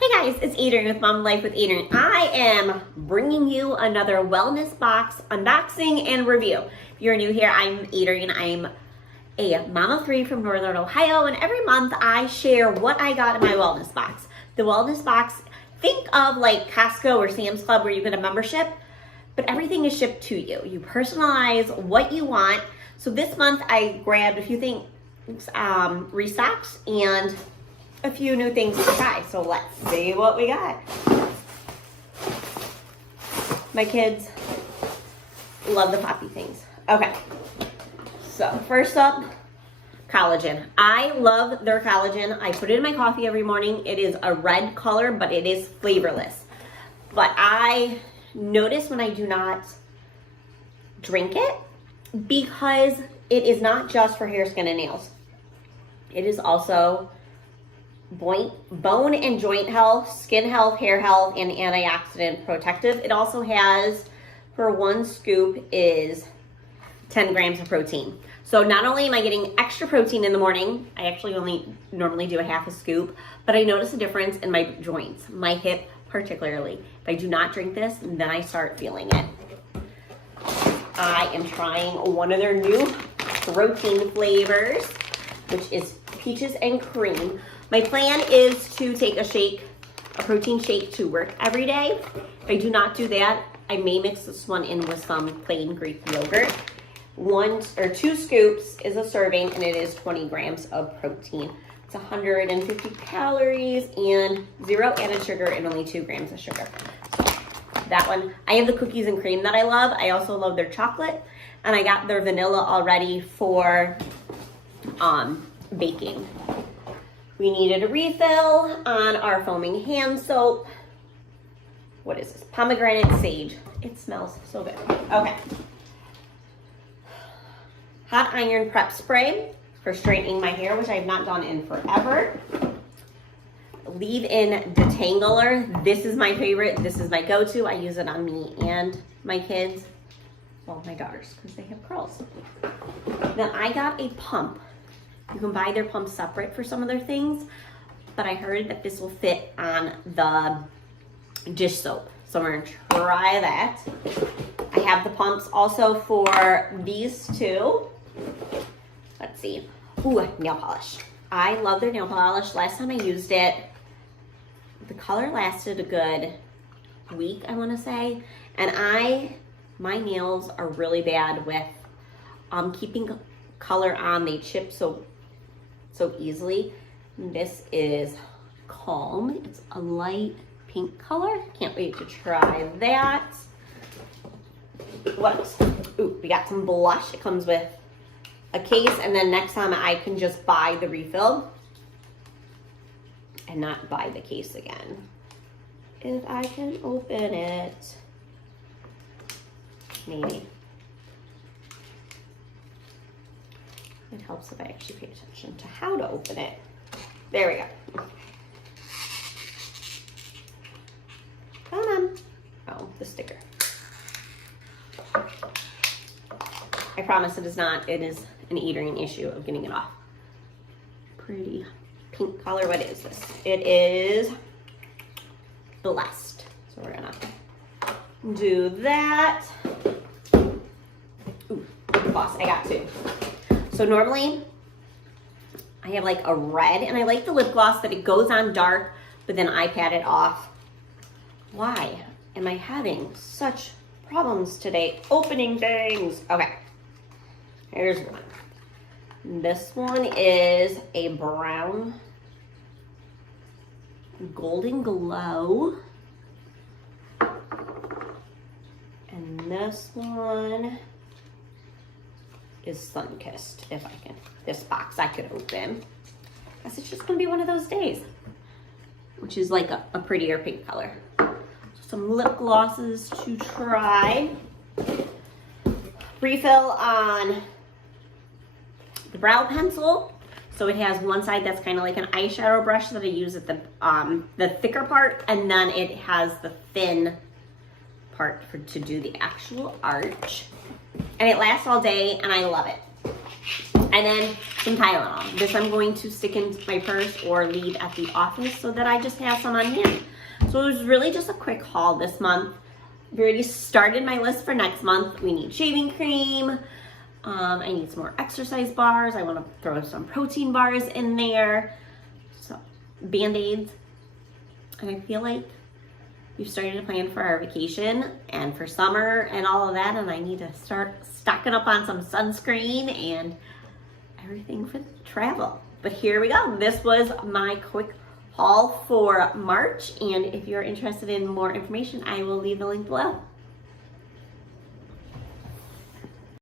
Hey guys, it's Adrienne with Mom Life with Adrienne. I am bringing you another wellness box unboxing and review. If you're new here, I'm Adrienne. I'm a mom of 3 from Northern Ohio, and every month I share what I got in my wellness box. The wellness box, think of like Costco or Sam's Club where you get a membership, but everything is shipped to you. You personalize what you want. So this month I grabbed a few things, restocks, and a few new things to try. So let's see what we got. My kids love the poppy things. Okay, so first up, collagen. I love their collagen. I put it in my coffee every morning. It is a red color, but it is flavorless. But I notice when I do not drink it, because it is not just for hair, skin, and nails. It is also bone and joint health, skin health, hair health, and antioxidant protective. It also has, for 1 scoop, is 10 grams of protein. So not only am I getting extra protein in the morning, I actually only normally do a half a scoop, but I notice a difference in my joints, my hip particularly. If I do not drink this, then I start feeling it. I am trying one of their new protein flavors, which is peaches and cream. My plan is to take a protein shake to work every day. If I do not do that, I may mix this one in with some plain Greek yogurt. 1 or 2 scoops is a serving, and it is 20 grams of protein. It's 150 calories and 0 added sugar and only 2 grams of sugar. So that one. I have the cookies and cream that I love. I also love their chocolate, and I got their vanilla already for baking. We needed a refill on our foaming hand soap. What is this? Pomegranate sage. It smells so good. Okay. Hot iron prep spray for straightening my hair, which I have not done in forever. Leave-in detangler. This is my favorite. This is my go-to. I use it on me and my kids. Well, my daughters, because they have curls. Then I got a pump. You can buy their pumps separate for some of their things, but I heard that this will fit on the dish soap. So we're gonna try that. I have the pumps also for these 2. Let's see. Ooh, nail polish. I love their nail polish. Last time I used it, the color lasted a good week, I wanna say. And my nails are really bad with keeping color on. They chip so easily. This is Calm. It's a light pink color. Can't wait to try that. What else? Ooh, we got some blush. It comes with a case, and then next time I can just buy the refill and not buy the case again. If I can open it, maybe. It helps if I actually pay attention to how to open it. There we go. Come on. Oh, the sticker. I promise it is not. It is an Adrienne issue of getting it off. Pretty pink color. What is this? It is Blessed. So we're gonna do that. Ooh, gloss. I got 2. So normally I have like a red, and I like the lip gloss that it goes on dark, but then I pat it off. Why am I having such problems today opening things? Okay, here's one. This one is a brown golden glow. And this one is sun-kissed. If I can, this box I could open. I guess it's just gonna be one of those days, which is like a prettier pink color. So some lip glosses to try. Refill on the brow pencil. So it has one side that's kind of like an eyeshadow brush that I use at the thicker part, and then it has the thin part to do the actual arch. And it lasts all day, and I love it. And then some Tylenol. This I'm going to stick in my purse or leave at the office so that I just have some on hand. So it was really just a quick haul this month. I've already started my list for next month. We need shaving cream. I need some more exercise bars. I want to throw some protein bars in there. So Band-Aids. And I feel like we've started to plan for our vacation and for summer and all of that. And I need to start stocking up on some sunscreen and everything for travel. But here we go. This was my quick haul for March. And if you're interested in more information, I will leave the link below.